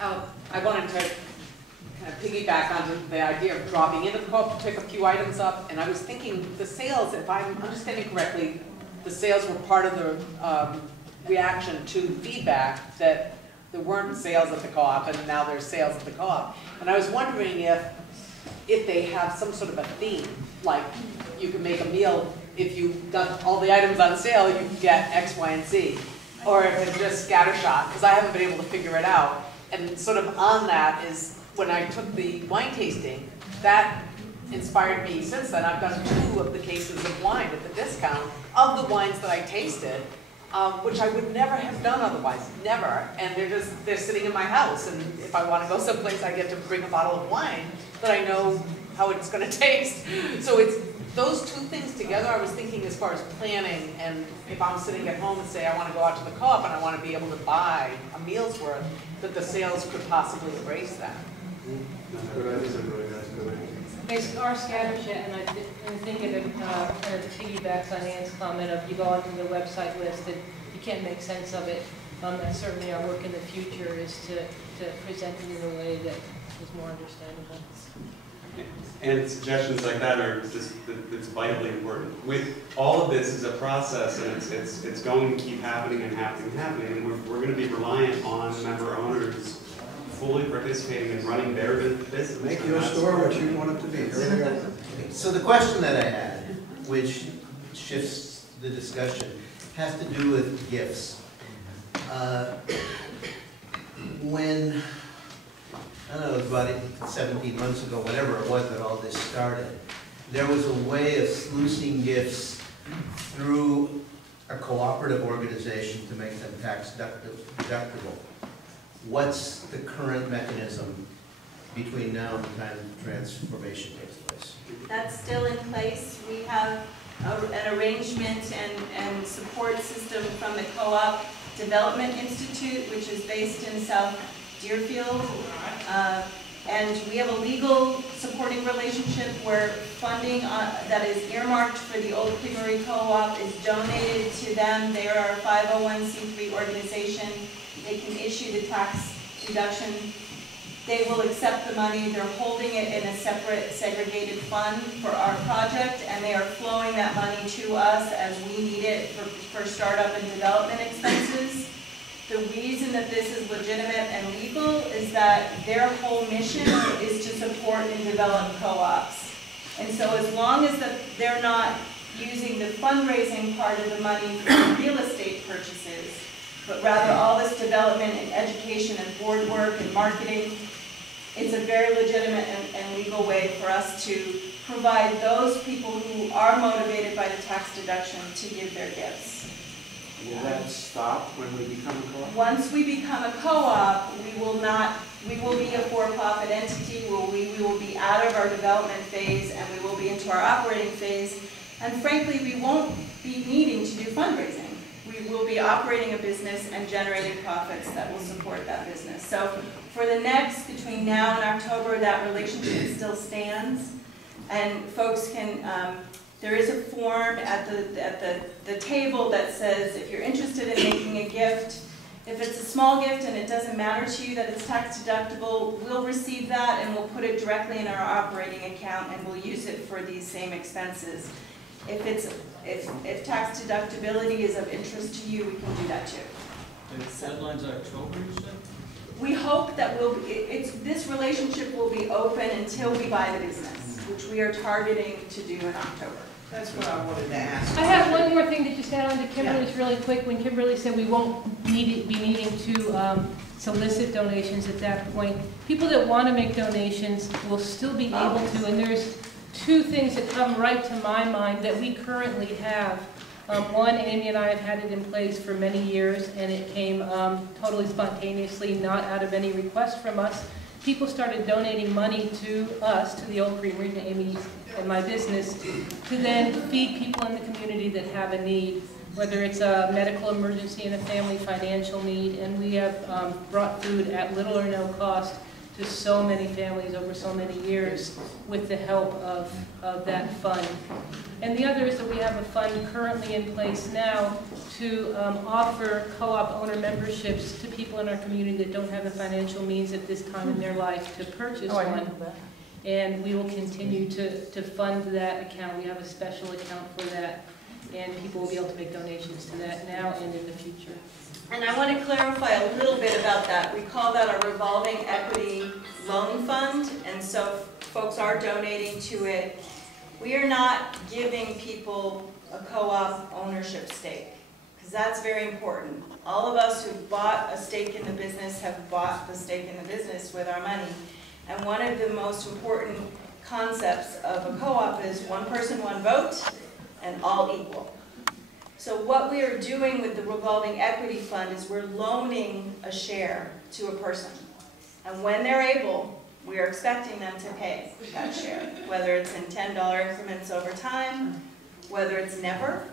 I wanted to kind of piggyback onto the idea of dropping into the co-op to pick a few items up, and I was thinking the sales, if I'm understanding correctly, the sales were part of the reaction to feedback that there weren't sales at the co-op, and now there's sales at the co-op. And I was wondering if they have some sort of a theme, like you can make a meal, if you've done all the items on sale, you can get X, Y, and Z. Or if it's just scattershot, because I haven't been able to figure it out. And sort of on that is, when I took the wine tasting, that inspired me since then. I've done 2 of the cases of wine at the discount of the wines that I tasted, which I would never have done otherwise, never. And they're sitting in my house, and if I want to go someplace, I get to bring a bottle of wine that I know how it's going to taste. So it's those 2 things together. I was thinking as far as planning, and if I'm sitting at home and say I want to go out to the co-op and I want to be able to buy a meal's worth, that the sales could possibly embrace that. That's a good idea. It's our scattershot, and I'm thinking of kind of piggybacks on Ann's comment of you go onto the website list and you can't make sense of it. And certainly our work in the future is to present it in a way that is more understandable. And suggestions like that are just, it's vitally important. With all of this is a process, and it's going to keep happening and happening and happening, and we're going to be reliant on member owners fully participating in running their business. Make your store what you want it to be. Here we go. So the question that I had, which shifts the discussion, has to do with gifts. When, I don't know, it was about 17 months ago, whatever it was that all this started, there was a way of sluicing gifts through a cooperative organization to make them tax deductible. What's the current mechanism between now and the time the transformation takes place? That's still in place. We have an arrangement and support system from the Co-op Development Institute, which is based in South Deerfield. And we have a legal supporting relationship where funding that is earmarked for the Old Creamery Co-op is donated to them. They are a 501c3 organization. They can issue the tax deduction. They will accept the money. They're holding it in a separate segregated fund for our project, and they are flowing that money to us as we need it for startup and development expenses. The reason that this is legitimate and legal is that their whole mission is to support and develop co-ops. And so as long as they're not using the fundraising part of the money for real estate purchases, but rather all this development and education and board work and marketing, it's a very legitimate and legal way for us to provide those people who are motivated by the tax deduction to give their gifts. Will that stop when we become a co-op? Once we become a co-op, we will be a for-profit entity, we will be out of our development phase and we will be into our operating phase. And frankly, we won't be needing to do fundraising. We will be operating a business and generating profits that will support that business. So for the next, between now and October, that relationship still stands. And folks can, there is a form at the table that says if you're interested in making a gift, if it's a small gift and it doesn't matter to you that it's tax deductible, we'll receive that and we'll put it directly in our operating account and we'll use it for these same expenses. If tax deductibility is of interest to you, we can do that too. The deadline's October, you said? We hope that this relationship will be open until we buy the business, which we are targeting to do in October. That's what I wanted to ask. I have one more thing to just add on to Kimberly's really quick. When Kimberly said we won't be needing to solicit donations at that point, people that want to make donations will still be able to, and there's 2 things that come right to my mind that we currently have. One, Amy and I have had it in place for many years, and it came totally spontaneously, not out of any request from us. People started donating money to us, to the Old Creamery, to Amy and my business, to then feed people in the community that have a need, whether it's a medical emergency and a family financial need. And we have brought food at little or no cost to to so many families over so many years with the help of that fund. And the other is that we have a fund currently in place now to offer co-op owner memberships to people in our community that don't have the financial means at this time in their life to purchase one. And we will continue to fund that account. We have a special account for that, and people will be able to make donations to that now and in the future. And I want to clarify a little bit about that. We call that a revolving equity loan fund, and so folks are donating to it. We are not giving people a co-op ownership stake, because that's very important. All of us who've bought a stake in the business have bought the stake in the business with our money. And one of the most important concepts of a co-op is one person, one vote, and all equal. So what we are doing with the revolving equity fund is we're loaning a share to a person. And when they're able, we are expecting them to pay that share, whether it's in $10 increments over time, whether it's never.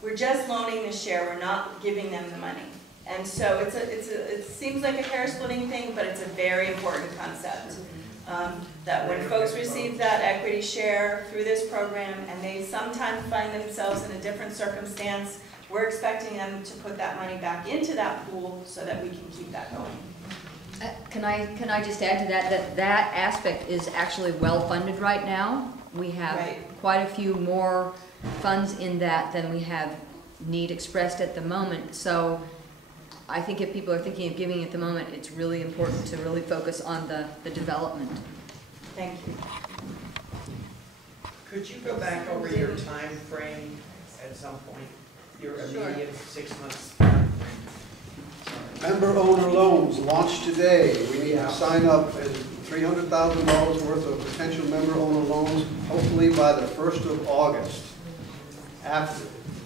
We're just loaning the share, we're not giving them the money. And so it seems like a hair-splitting thing, but it's a very important concept. That when folks receive that equity share through this program and they sometimes find themselves in a different circumstance, we're expecting them to put that money back into that pool so that we can keep that going. Can I just add to that, that aspect is actually well funded right now. We have quite a few more funds in that than we have need expressed at the moment. So I think if people are thinking of giving at the moment, it's really important to really focus on the development. Thank you. Could you go back over your time frame at some point? Your immediate 6 months? Member owner loans launched today. We need to sign up at $300,000 worth of potential member owner loans, hopefully by the 1st of August.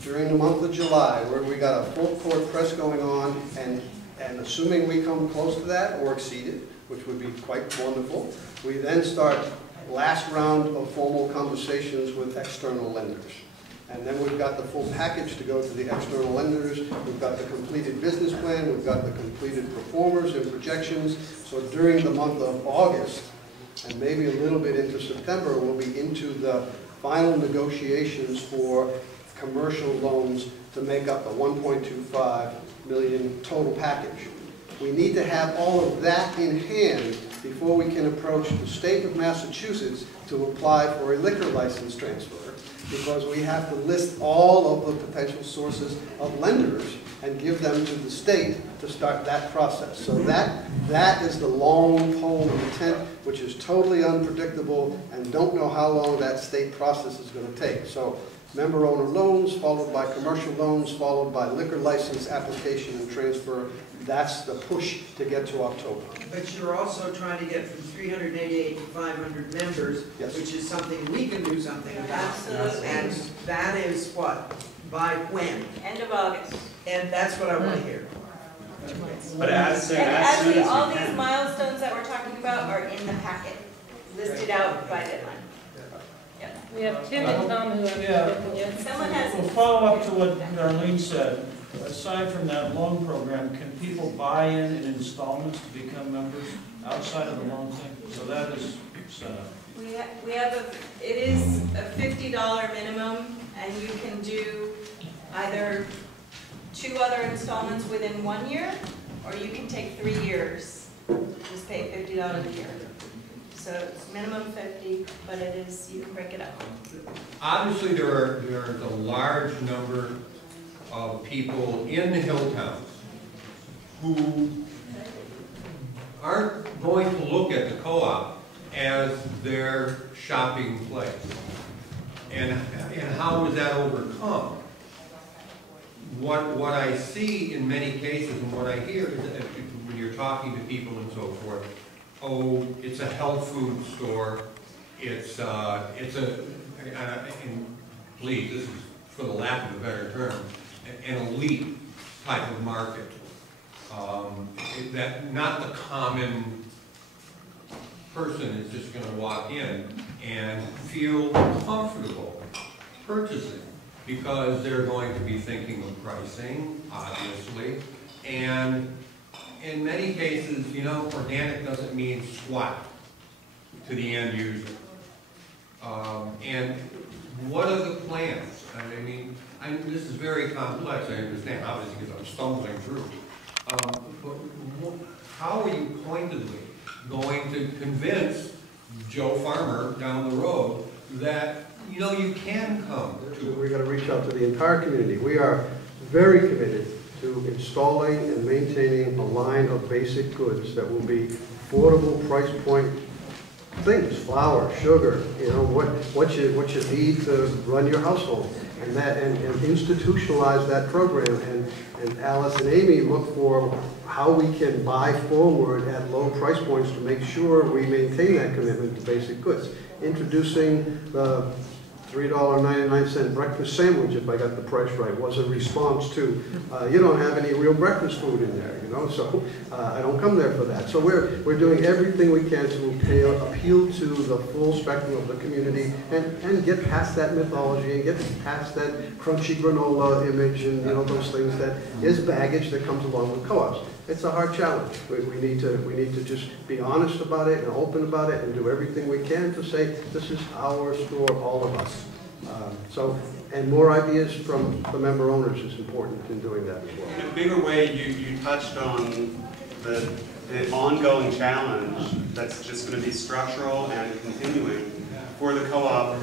During the month of July, where we got a full court press going on, and assuming we come close to that or exceed it, which would be quite wonderful, we then start last round of formal conversations with external lenders. And then we've got the full package to go to the external lenders. We've got the completed business plan. We've got the completed performers and projections. So during the month of August, and maybe a little bit into September, we'll be into the final negotiations for commercial loans to make up the $1.25 million total package. We need to have all of that in hand before we can approach the state of Massachusetts to apply for a liquor license transfer, because we have to list all of the potential sources of lenders and give them to the state to start that process. So that is the long pole in the tent, which is totally unpredictable, and don't know how long that state process is going to take. So member owner loans, followed by commercial loans, followed by liquor license application and transfer. That's the push to get to October. But you're also trying to get from 388 to 500 members, Yes. which is something we can do something about. Absolutely. And that is what? By when? End of August. And that's what I want to hear. But as soon And as actually, we all these can. milestones that we're talking about are in the packet, listed out by deadline. Yep. We have Tim and Tom who have spoken yet. Someone has. Well, follow up to what Darlene said. Aside from that loan program, can people buy in installments to become members outside of the loan thing? So that is set up. We have it is a $50 minimum, and you can do either 2 other installments within 1 year, or you can take 3 years, just pay $50 a year. So it's minimum 50, but it is, you can break it up. Obviously, there's a large number of people in the hill towns who aren't going to look at the co-op as their shopping place. And how is that overcome? What I see in many cases and what I hear is that when you're talking to people and so forth, oh, it's a health food store, it's a, and please, this is for the lack of a better term, an elite type of market. That not the common person is just going to walk in and feel comfortable purchasing, because they're going to be thinking of pricing, obviously, and in many cases, you know, organic doesn't mean squat to the end user. And what are the plans? I mean, this is very complex, I understand, obviously, because I'm stumbling through. But how are you pointedly going to convince Joe Farmer down the road that, you know, you can come to... We're going to reach out to the entire community. We are very committed to installing and maintaining a line of basic goods that will be affordable price point things, flour, sugar, you know, what you need to run your household, and institutionalize that program. And Alice and Amy look for how we can buy forward at low price points to make sure we maintain that commitment to basic goods. Introducing the $3.99 breakfast sandwich, if I got the price right, was a response to, you don't have any real breakfast food in there, you know, so I don't come there for that. So we're doing everything we can to appeal to the full spectrum of the community and get past that mythology and get past that crunchy granola image and, you know, those things that is baggage that comes along with co-ops. It's a hard challenge. We need to just be honest about it and open about it and do everything we can to say this is our store, all of us. And more ideas from the member owners is important in doing that as well. In a bigger way, you touched on the ongoing challenge that's just going to be structural and continuing for the co-op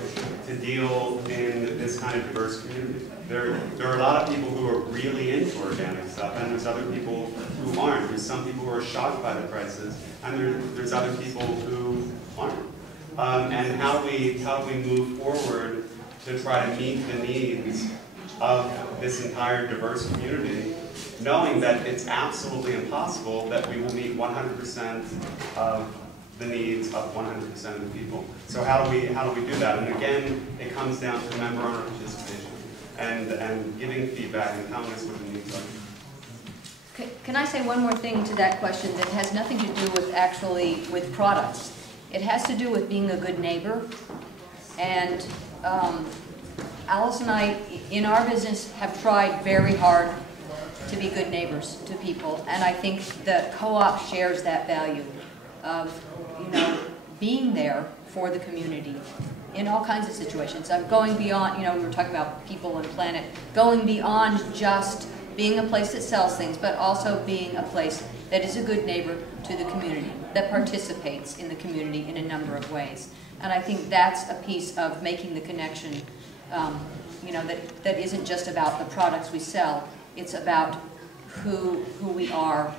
to deal in this kind of diverse community. There are a lot of people who are really into organic stuff, and there's other people who aren't. There's some people who are shocked by the prices, and there's other people who aren't. And how do we move forward to try to meet the needs of this entire diverse community, knowing that it's absolutely impossible that we will meet 100% of the needs of 100% of the people. So how do we do that? And again, it comes down to member owner participation and giving feedback and telling us what the needs are. Can I say one more thing to that question that has nothing to do with products? It has to do with being a good neighbor. And Alice and I, in our business, have tried very hard to be good neighbors to people. And I think the co-op shares that value of, you know, being there for the community in all kinds of situations. I'm going beyond, you know, we were talking about people and planet, going beyond just being a place that sells things, but also being a place that is a good neighbor to the community, that participates in the community in a number of ways. And I think that's a piece of making the connection, you know, that isn't just about the products we sell, it's about who we are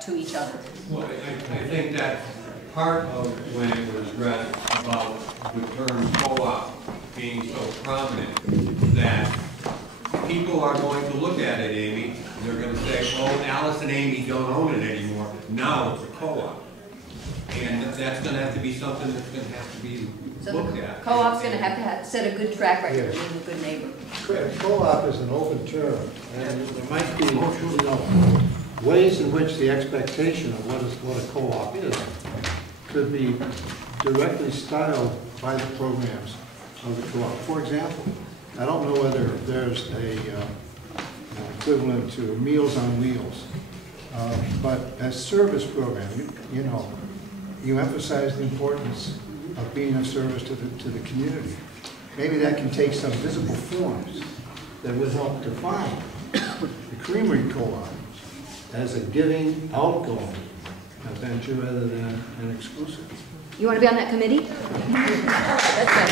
to each other. Well, I think that part of when it was read about the term co-op being so prominent, that people are going to look at it, Amy, they're going to say, oh, Alice and Amy don't own it anymore, now it's a co-op. And that's going to have to be something that's going to have to be looked at. So co-op's going to have to set a good track record of being a good neighbor. Co-op is an open term, and there might be, you know, ways in which the expectation of what a co-op is could be directly styled by the programs of the co-op. For example, I don't know whether there's an equivalent to Meals on Wheels, but as service program, you know, you emphasize the importance of being of service to the community. Maybe that can take some visible forms that would help define the Creamery Co-op as a giving, outgoing venture rather than an exclusive. You want to be on that committee? Let's go.